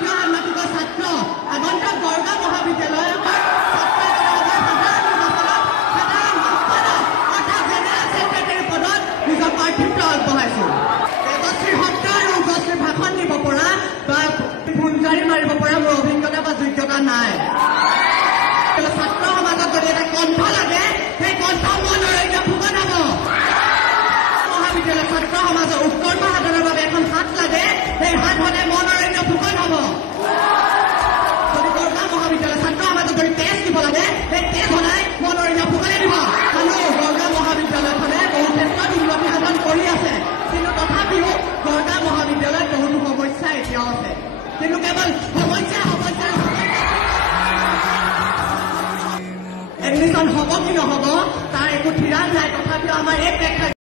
দ্বিতীয় ষান্মাসিকৰ ছাত্ৰ আগন্তুক গড়গাঁও মহাবিদ্যালয়ৰ নিজৰ প্ৰাৰ্থিত্ব আগবঢ়াইছো। তেজস্বীৰ শব্দ আৰু উজস্বীৰ ভাষণ দিব পৰা বা ফুলজাৰি মাৰিব পৰা মোৰ অভিজ্ঞতা বা যোগ্যতা নাই। ছাত্ৰ সমাজত যদি এটা কণ্ঠ লাগে, সেই কণ্ঠ মনোৰঞ্জ ফুকন হ'ব। মহাবিদ্যালয় ছাত্ৰ সমাজৰ উৎকৰ্ষ সাধনৰ বাবে এখন হাত লাগে, সেই হাত হ'লে মনোৰঞ্জ ফুকন হ'ব। যদি গড়গাঁও মহাবিদ্যালয় ছাত্ৰ সমাজত যদি তেজ দিব লাগে, সেই তেজ সদায় মনোৰঞ্জ ফুকনে দিব। আৰু গড়গাঁও মহাবিদ্যালয়খনে বহু ক্ষেত্ৰত উন্নতি সাধন কৰি আছে, কিন্তু তথাপিও গড়গাঁও মহাবিদ্যালয়ত বহুতো সমস্যা এতিয়াও আছে। কিন্তু কেৱল সমস্যা এডমিশ্যন হ'ব কি নহ'ব তাৰ একো ঠিৰাং নাই। তথাপিও আমাৰ এই